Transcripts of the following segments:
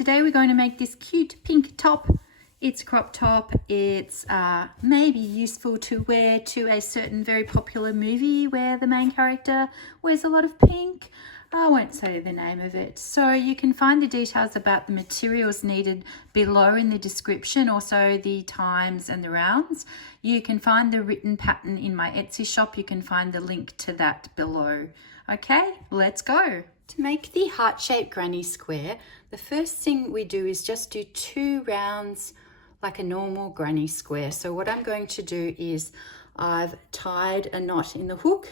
today we're going to make this cute pink top. It's a crop top. It's maybe useful to wear to a certain very popular movie where the main character wears a lot of pink. I won't say the name of it. So you can find the details about the materials needed below in the description, also the times and the rounds. You can find the written pattern in my Etsy shop. You can find the link to that below. Okay, let's go. To make the heart-shaped granny square, the first thing we do is just do 2 rounds like a normal granny square. So what I'm going to do is I've tied a knot in the hook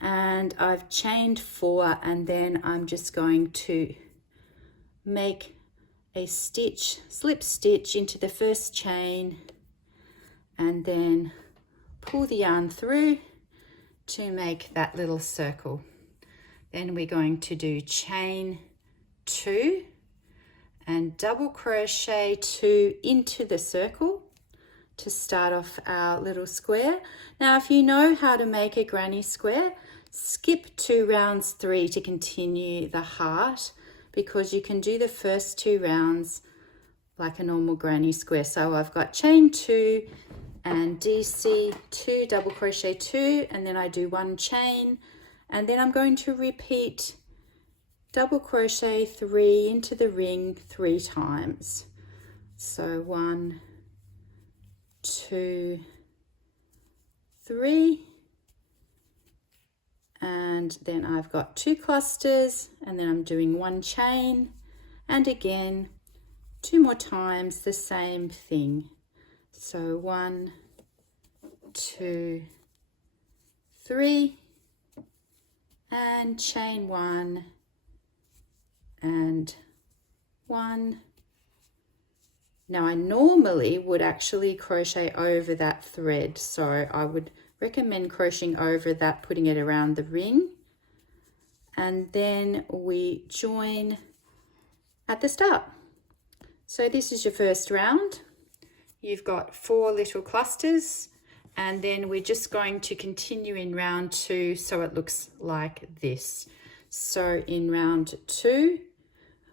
and I've chained 4, and then I'm just going to make a stitch, slip stitch into the first chain and then pull the yarn through to make that little circle. Then we're going to do chain 2 and double crochet 2 into the circle to start off our little square. Now, if you know how to make a granny square, skip to rounds 3 to continue the heart, because you can do the first 2 rounds like a normal granny square. So I've got chain 2 and DC 2, double crochet 2, and then I do 1 chain. And then I'm going to repeat double crochet 3 into the ring 3 times. So 1, 2, 3, and then I've got 2 clusters, and then I'm doing 1 chain, and again 2 more times the same thing. So 1, 2, 3, and chain 1 and 1. Now I normally would actually crochet over that thread, so I would recommend crocheting over that, putting it around the ring, and then we join at the start. So this is your first round. You've got 4 little clusters, and then we're just going to continue in round 2 so it looks like this. So in round 2,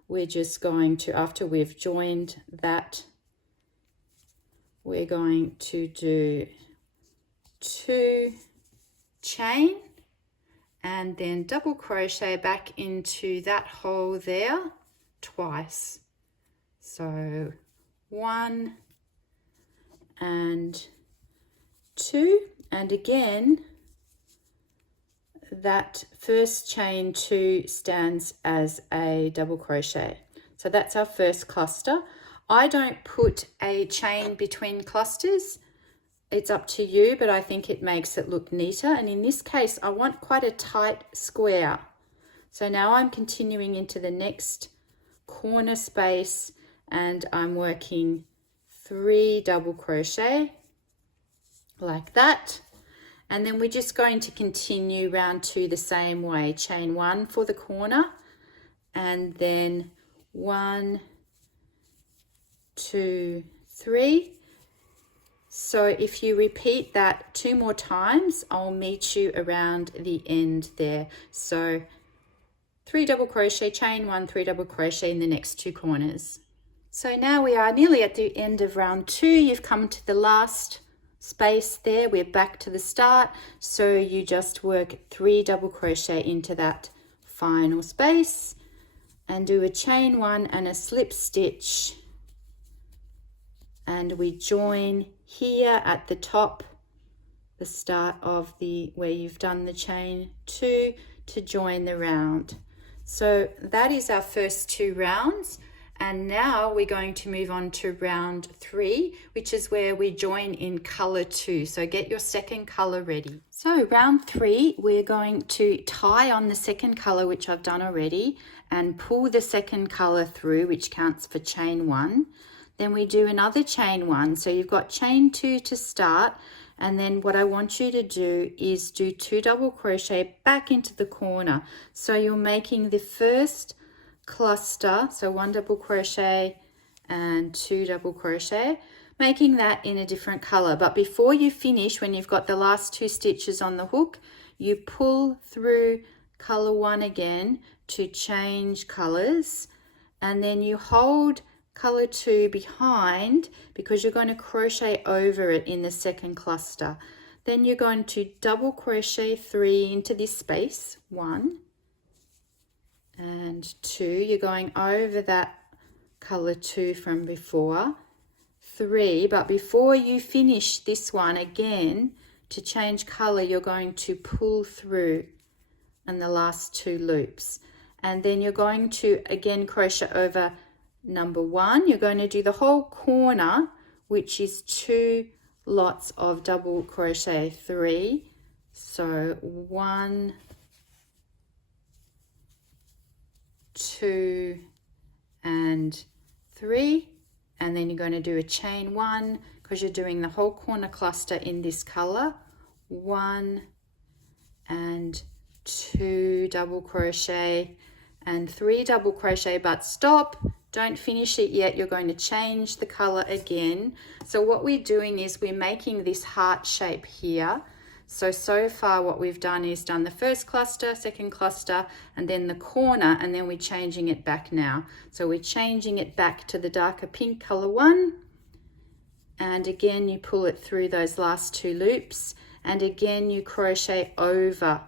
we're just going to, after we've joined that, we're going to do 2 chain and then double crochet back into that hole there twice. So 1 and 2, and again that first chain 2 stands as a double crochet. So that's our first cluster. I don't put a chain between clusters. It's up to you, but I think it makes it look neater. And in this case, I want quite a tight square. So now I'm continuing into the next corner space and I'm working 3 double crochet like that. And then we're just going to continue round 2 the same way. Chain 1 for the corner, and then 1, 2, 3. So if you repeat that 2 more times, I'll meet you around the end there. So 3 double crochet, chain 1, 3 double crochet in the next 2 corners. So now we are nearly at the end of round 2. You've come to the last space there. We're back to the start. So you just work 3 double crochet into that final space and do a chain 1 and a slip stitch. And we join here at the top, the start of the where you've done the chain 2 to join the round. So that is our first 2 rounds, and now we're going to move on to round 3, which is where we join in color 2. So get your second color ready. So round 3, we're going to tie on the second color, which I've done already, and pull the second color through, which counts for chain 1. Then we do another chain 1. So you've got chain 2 to start, and then what I want you to do is do 2 double crochet back into the corner. So you're making the first cluster, so 1 double crochet and 2 double crochet, making that in a different color. But before you finish, when you've got the last 2 stitches on the hook, you pull through color 1 again to change colors, and then you hold color 2 behind because you're going to crochet over it in the second cluster. Then you're going to double crochet 3 into this space, 1 and 2. You're going over that color 2 from before, 3, but before you finish this one again, to change color, you're going to pull through in the last 2 loops, and then you're going to again crochet over number 1. You're going to do the whole corner, which is 2 lots of double crochet 3. So 1, 2 and 3, and then you're going to do a chain 1 because you're doing the whole corner cluster in this color. 1 and 2 double crochet and 3 double crochet, but stop, don't finish it yet. You're going to change the color again. So what we're doing is we're making this heart shape here. So far what we've done is done the first cluster, second cluster, and then the corner, and then we're changing it back now. So we're changing it back to the darker pink color 1, and again you pull it through those last 2 loops, and again you crochet over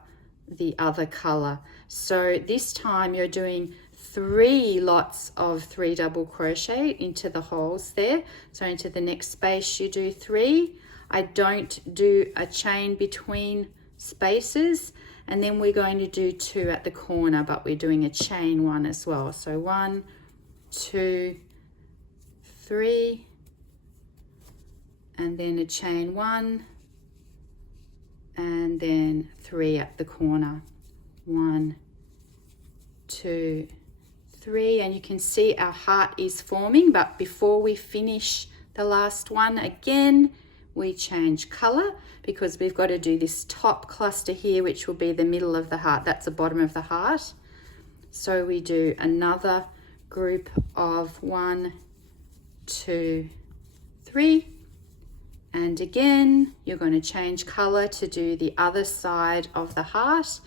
the other color. So this time you're doing 3 lots of 3 double crochet into the holes there. So into the next space you do 3. I don't do a chain between spaces, and then we're going to do 2 at the corner, but we're doing a chain 1 as well. So 1, 2, 3, and then a chain 1, and then 3 at the corner. 1, 2, 3, and you can see our heart is forming, but before we finish the last one again, we change color because we've got to do this top cluster here, which will be the middle of the heart. That's the bottom of the heart. So we do another group of 1, 2, 3, and again you're going to change color to do the other side of the heart,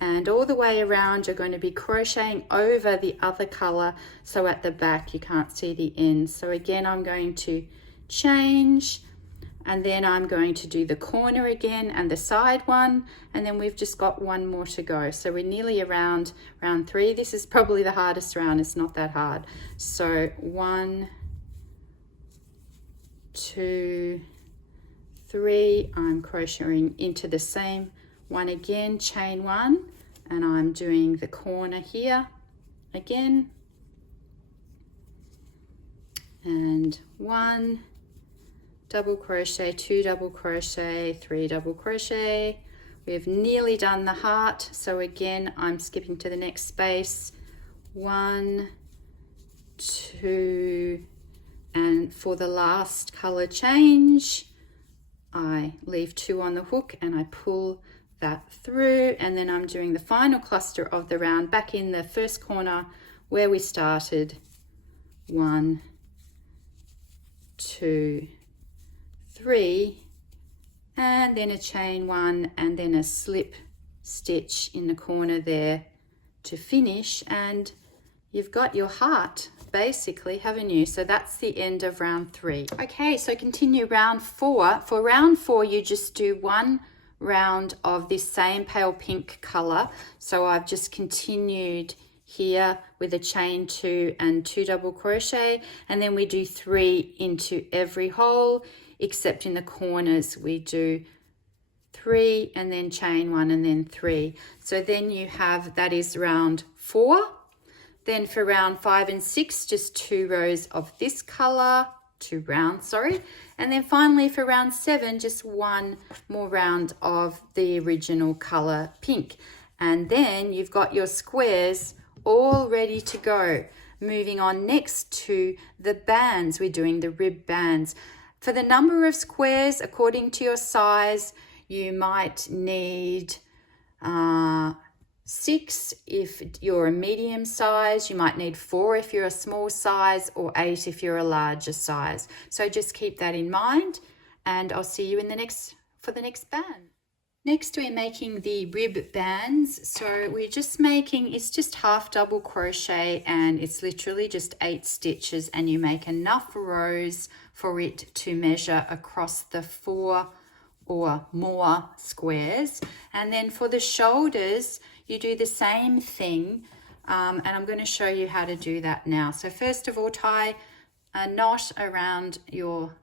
and all the way around you're going to be crocheting over the other color, so at the back you can't see the end. So again I'm going to change, and then I'm going to do the corner again and the side one, and then we've just got 1 more to go. So we're nearly around round 3. This is probably the hardest round. It's not that hard. So 1, 2, 3, I'm crocheting into the same one again, chain 1, and I'm doing the corner here again, and 1 double crochet, 2 double crochet, 3 double crochet. We've nearly done the heart, so again I'm skipping to the next space. 1, 2, and for the last color change I leave 2 on the hook and I pull that through, and then I'm doing the final cluster of the round back in the first corner where we started. 1, 2, 3, and then a chain 1, and then a slip stitch in the corner there to finish, and you've got your heart basically, haven't you? So that's the end of round 3. Okay, so continue round 4. For round 4 you just do 1 round of this same pale pink color. So I've just continued here with a chain 2 and 2 double crochet, and then we do 3 into every hole, except in the corners we do 3 and then chain 1 and then 3. So then you have, that is round 4. Then for round 5 and 6, just 2 rows of this color, 2 rounds, sorry. And then finally for round 7, just 1 more round of the original color pink. And then you've got your squares all ready to go. Moving on next to the bands, we're doing the rib bands. For the number of squares, according to your size, you might need 6 if you're a medium size, you might need 4 if you're a small size, or 8 if you're a larger size. So just keep that in mind, and I'll see you in the next band. Next we're making the rib bands. So we're just making, it's just half double crochet and it's literally just 8 stitches, and you make enough rows for it to measure across the 4 or more squares. And then for the shoulders you do the same thing, and I'm going to show you how to do that now. So first of all, tie a knot around your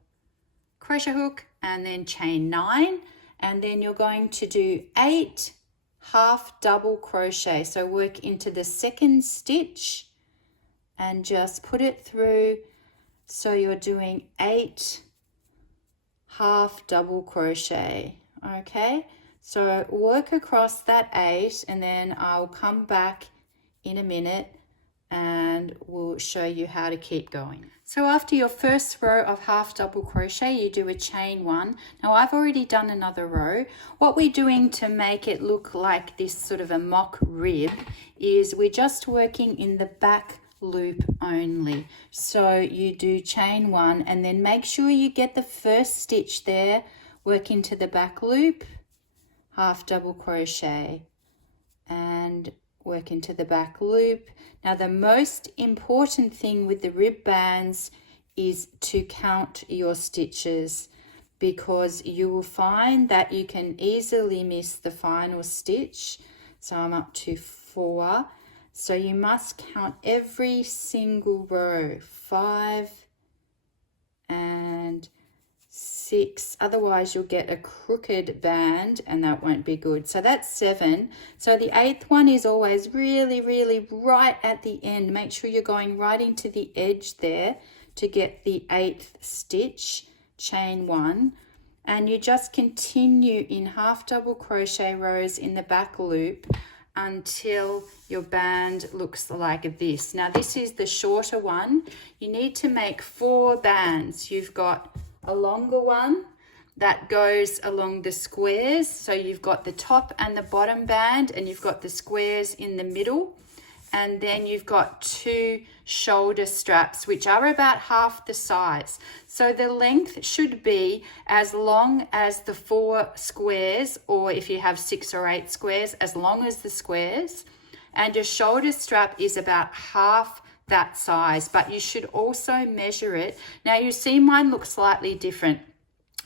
crochet hook and then chain 9. And then you're going to do 8 half double crochet. So work into the second stitch and just put it through. So you're doing 8 half double crochet. Okay, so work across that 8, and then I'll come back in a minute and we'll show you how to keep going. So after your first row of half double crochet, you do a chain 1. Now I've already done another row. What we're doing to make it look like this sort of a mock rib is we're just working in the back loop only. So you do chain 1 and then make sure you get the first stitch there, work into the back loop, half double crochet and work into the back loop. Now the most important thing with the rib bands is to count your stitches, because you will find that you can easily miss the final stitch. So I'm up to 4, so you must count every single row, 5 and 6, otherwise you'll get a crooked band and that won't be good. So that's 7. So the 8th one is always really right at the end. Make sure you're going right into the edge there to get the 8th stitch, chain 1, and you just continue in half double crochet rows in the back loop until your band looks like this. Now this is the shorter one. You need to make 4 bands. You've got a longer one that goes along the squares, so you've got the top and the bottom band and you've got the squares in the middle, and then you've got 2 shoulder straps which are about half the size. So the length should be as long as the 4 squares, or if you have 6 or 8 squares, as long as the squares, and your shoulder strap is about half that size, but you should also measure it. Now you see mine looks slightly different.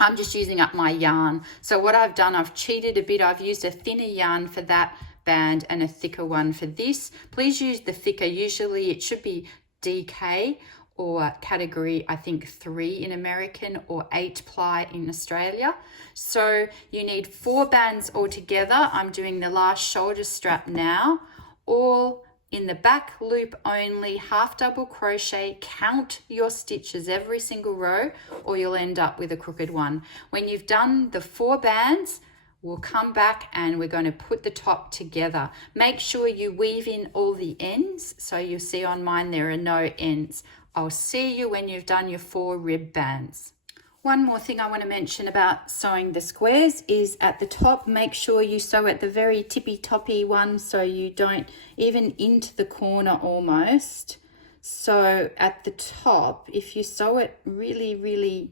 I'm just using up my yarn. So what I've done, I've cheated a bit. I've used a thinner yarn for that band and a thicker one for this. Please use the thicker. Usually it should be DK or category, I think 3 in American or 8 ply in Australia. So you need 4 bands altogether. I'm doing the last shoulder strap now, all in the back loop only, half double crochet. Count your stitches every single row or you'll end up with a crooked one. When you've done the 4 bands, we'll come back and we're going to put the top together. Make sure you weave in all the ends. So you'll see on mine there are no ends. I'll see you when you've done your 4 rib bands. One more thing I want to mention about sewing the squares is at the top, make sure you sew at the very tippy toppy one so you don't, even into the corner almost. So at the top, if you sew it really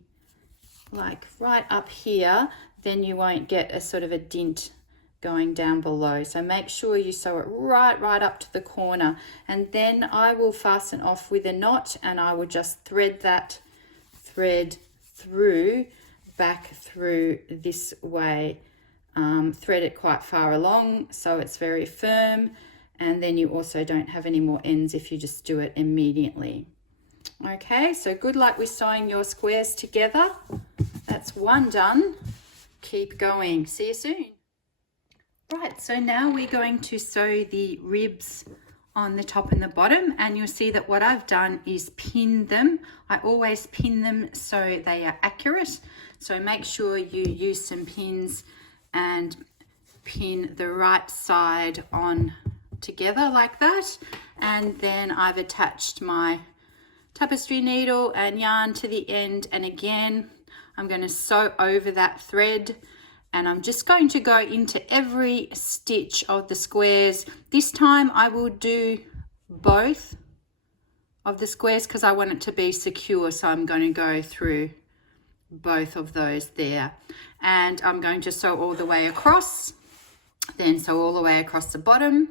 like right up here, then you won't get a sort of a dint going down below. So make sure you sew it right up to the corner, and then I will fasten off with a knot and I will just thread that thread through, back through this way. Thread it quite far along so it's very firm, and then you also don't have any more ends if you just do it immediately. Okay, so good luck with sewing your squares together. That's one done. Keep going. See you soon. Right, so now we're going to sew the ribs on the top and the bottom, and you'll see that what I've done is pin them. I always pin them so they are accurate. So make sure you use some pins and pin the right side on together like that. And then I've attached my tapestry needle and yarn to the end, and again I'm going to sew over that thread, and I'm just going to go into every stitch of the squares. This time I will do both of the squares because I want it to be secure, so I'm going to go through both of those there. And I'm going to sew all the way across, then sew all the way across the bottom,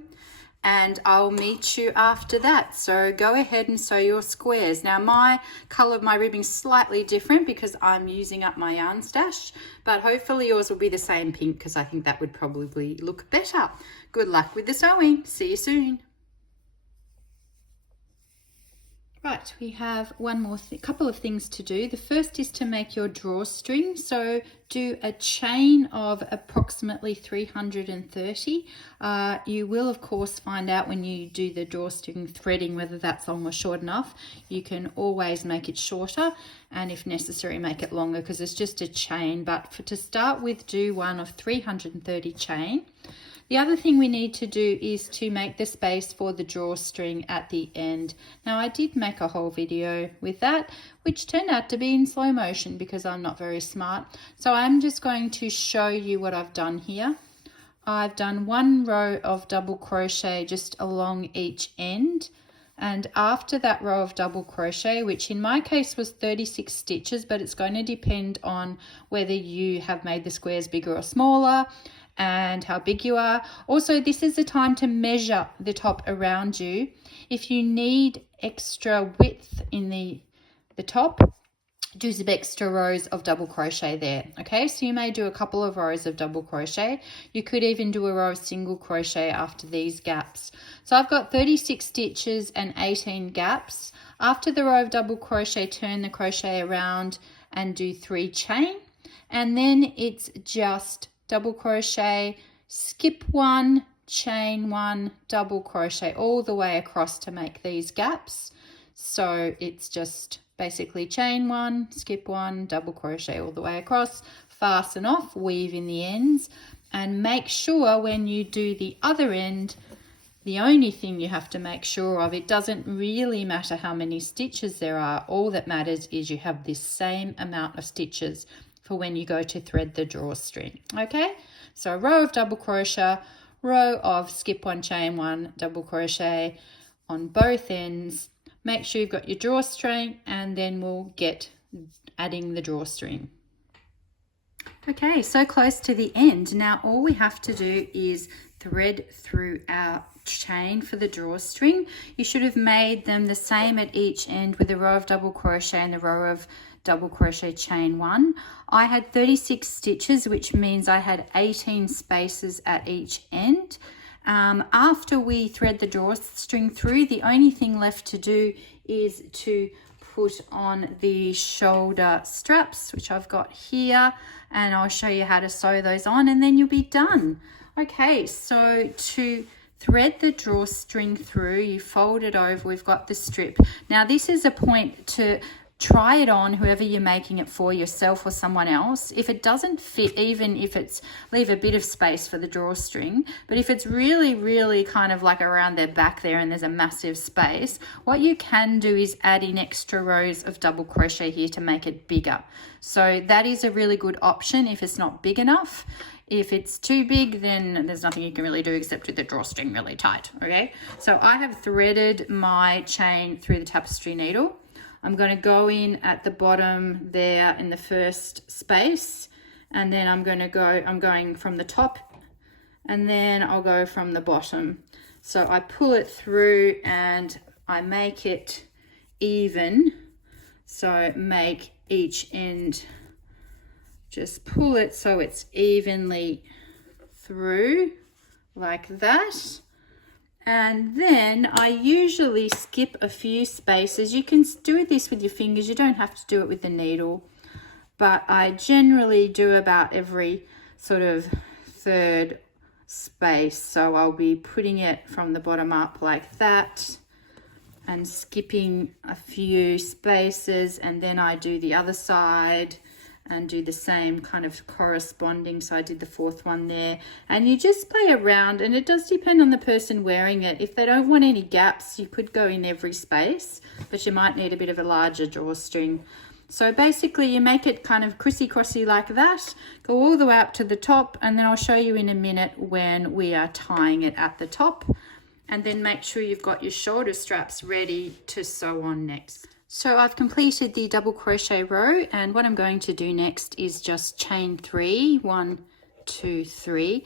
and I'll meet you after that. So go ahead and sew your squares. Now my color of my ribbing is slightly different because I'm using up my yarn stash, but hopefully yours will be the same pink because I think that would probably look better. Good luck with the sewing. See you soon. Right, we have one more couple of things to do. The first is to make your drawstring. So do a chain of approximately 330. You will of course find out when you do the drawstring threading whether that's long or short enough. You can always make it shorter, and if necessary make it longer because it's just a chain. But to start with, do one of 330 chain. The other thing we need to do is to make the space for the drawstring at the end. Now I did make a whole video with that, which turned out to be in slow motion because I'm not very smart. So I'm just going to show you what I've done here. I've done one row of double crochet just along each end. And after that row of double crochet, which in my case was 36 stitches, but it's going to depend on whether you have made the squares bigger or smaller, and how big you are. Also, this is the time to measure the top around you. If you need extra width in the top, do some extra rows of double crochet there. Okay, so you may do a couple of rows of double crochet. You could even do a row of single crochet after these gaps. So I've got 36 stitches and 18 gaps. After the row of double crochet, turn the crochet around and do 3 chain, and then it's just double crochet, skip 1, chain 1, double crochet all the way across to make these gaps. So it's just basically chain 1, skip 1, double crochet all the way across, fasten off, weave in the ends, and make sure when you do the other end, the only thing you have to make sure of, it doesn't really matter how many stitches there are, all that matters is you have this same amount of stitches for when you go to thread the drawstring. Okay, so a row of double crochet, row of skip 1, chain 1, double crochet on both ends. Make sure you've got your drawstring, and then we'll get adding the drawstring. Okay, so close to the end. Now all we have to do is thread through our chain for the drawstring. You should have made them the same at each end with a row of double crochet and a row of double crochet chain 1. I had 36 stitches, which means I had 18 spaces at each end. After we thread the drawstring through, the only thing left to do is to put on the shoulder straps, which I've got here, and I'll show you how to sew those on, and then you'll be done. Okay, so to thread the drawstring through, you fold it over, we've got the strip. Now this is a point to try it on, whoever you're making it for, yourself or someone else. If it doesn't fit, even if it's, leave a bit of space for the drawstring, but if it's really kind of like around their back there and there's a massive space, what you can do is add in extra rows of double crochet here to make it bigger. So that is a really good option if it's not big enough. If it's too big, then there's nothing you can really do except with the drawstring really tight. Okay, so I have threaded my chain through the tapestry needle. I'm going to go in at the bottom there in the first space, and then I'm going from the top, and then I'll go from the bottom. So I pull it through and I make it even. So make each end, just pull it so it's evenly through like that. And then I usually skip a few spaces. You can do this with your fingers, you don't have to do it with the needle, but I generally do about every sort of third space. So I'll be putting it from the bottom up like that and skipping a few spaces, and then I do the other side and do the same kind of corresponding. So I did the fourth one there, and you just play around, and it does depend on the person wearing it. If they don't want any gaps, you could go in every space, but you might need a bit of a larger drawstring. So basically you make it kind of crissy-crossy like that, go all the way up to the top, and then I'll show you in a minute when we are tying it at the top. And then make sure you've got your shoulder straps ready to sew on next. So I've completed the double crochet row, and what I'm going to do next is just chain 3, 1, 2, 3,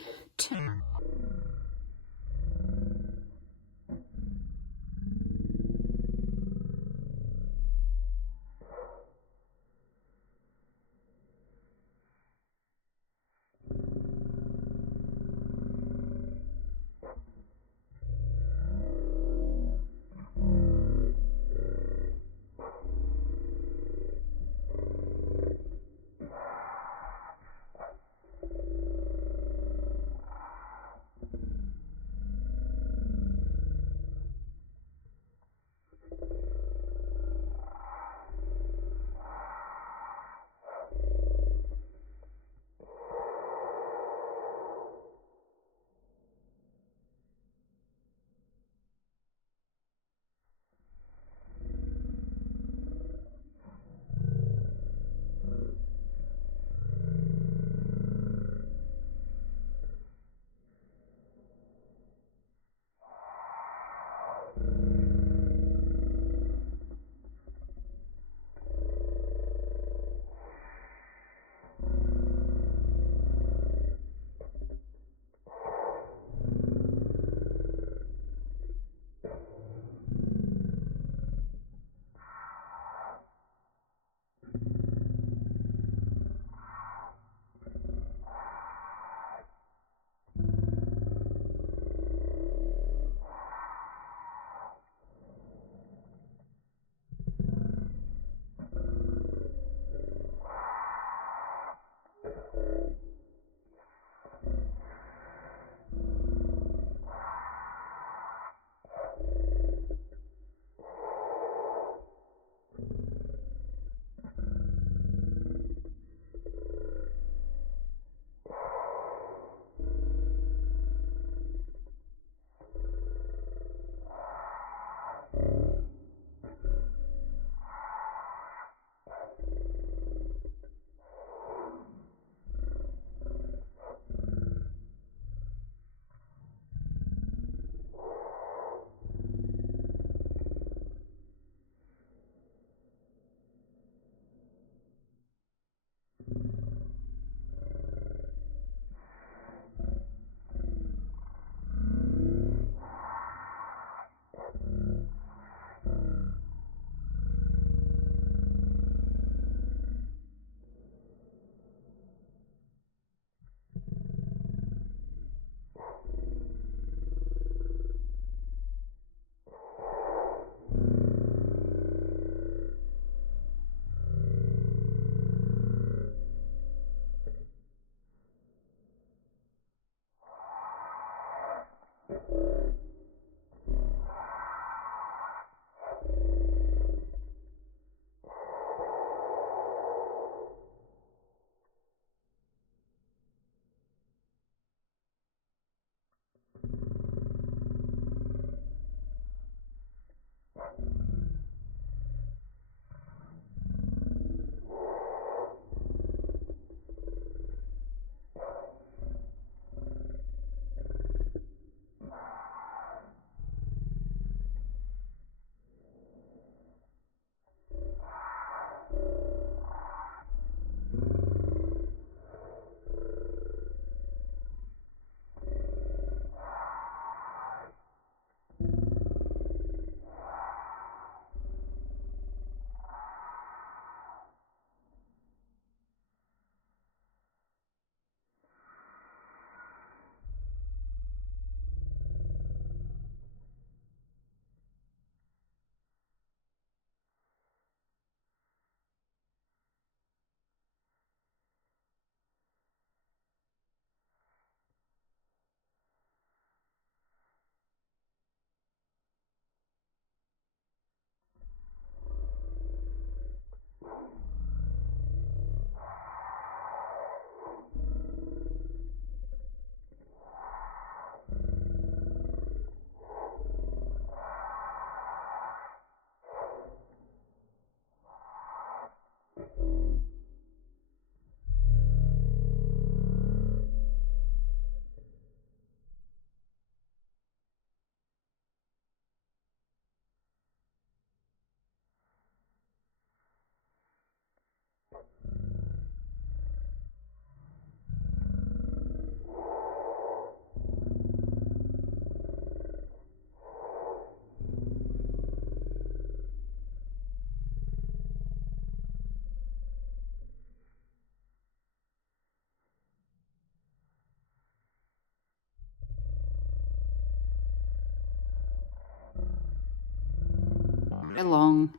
along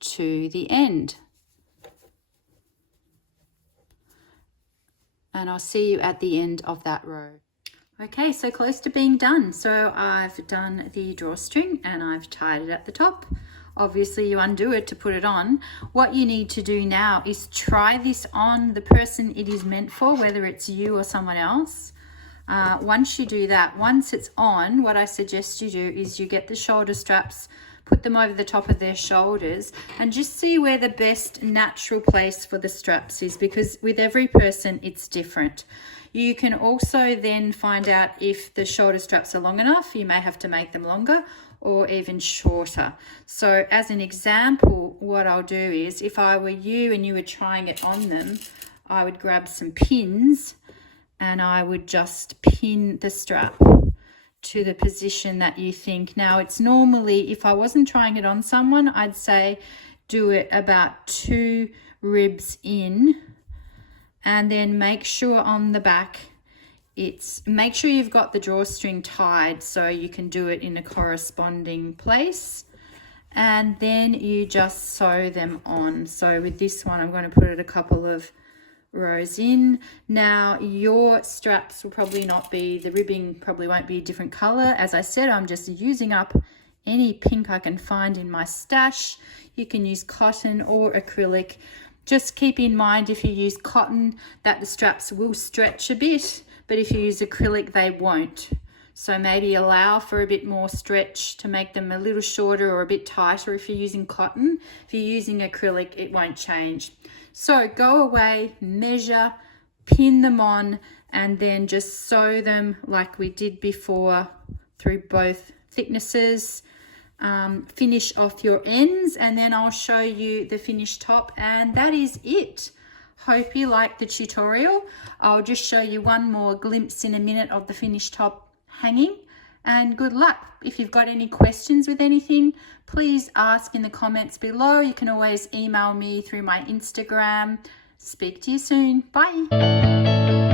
to the end. And I'll see you at the end of that row. Okay, so close to being done. So I've done the drawstring and I've tied it at the top. Obviously you undo it to put it on. What you need to do now is try this on the person it is meant for, whether it's you or someone else. Once you do that, once it's on, what I suggest you do is you get the shoulder straps, put them over the top of their shoulders, and just see where the best natural place for the straps is, because with every person it's different. You can also then find out if the shoulder straps are long enough. You may have to make them longer or even shorter. So as an example, what I'll do is, if I were you and you were trying it on them, I would grab some pins and I would just pin the strap to the position that you think. Now it's normally, if I wasn't trying it on someone, I'd say do it about 2 ribs in, and then make sure on the back make sure you've got the drawstring tied so you can do it in a corresponding place, and then you just sew them on. So with this one, I'm going to put it a couple of rows in. Now your straps will probably not be, the ribbing probably won't be a different color. As I said, I'm just using up any pink I can find in my stash. You can use cotton or acrylic. Just keep in mind, if you use cotton, that the straps will stretch a bit, but if you use acrylic, they won't. So maybe allow for a bit more stretch to make them a little shorter or a bit tighter if you're using cotton. If you're using acrylic, it won't change. So go away, measure, pin them on, and then just sew them like we did before through both thicknesses. Finish off your ends, and then I'll show you the finished top, and that is it. Hope you liked the tutorial. I'll just show you one more glimpse in a minute of the finished top hanging, and good luck. If you've got any questions with anything, please ask in the comments below. You can always email me through my Instagram. Speak to you soon. Bye.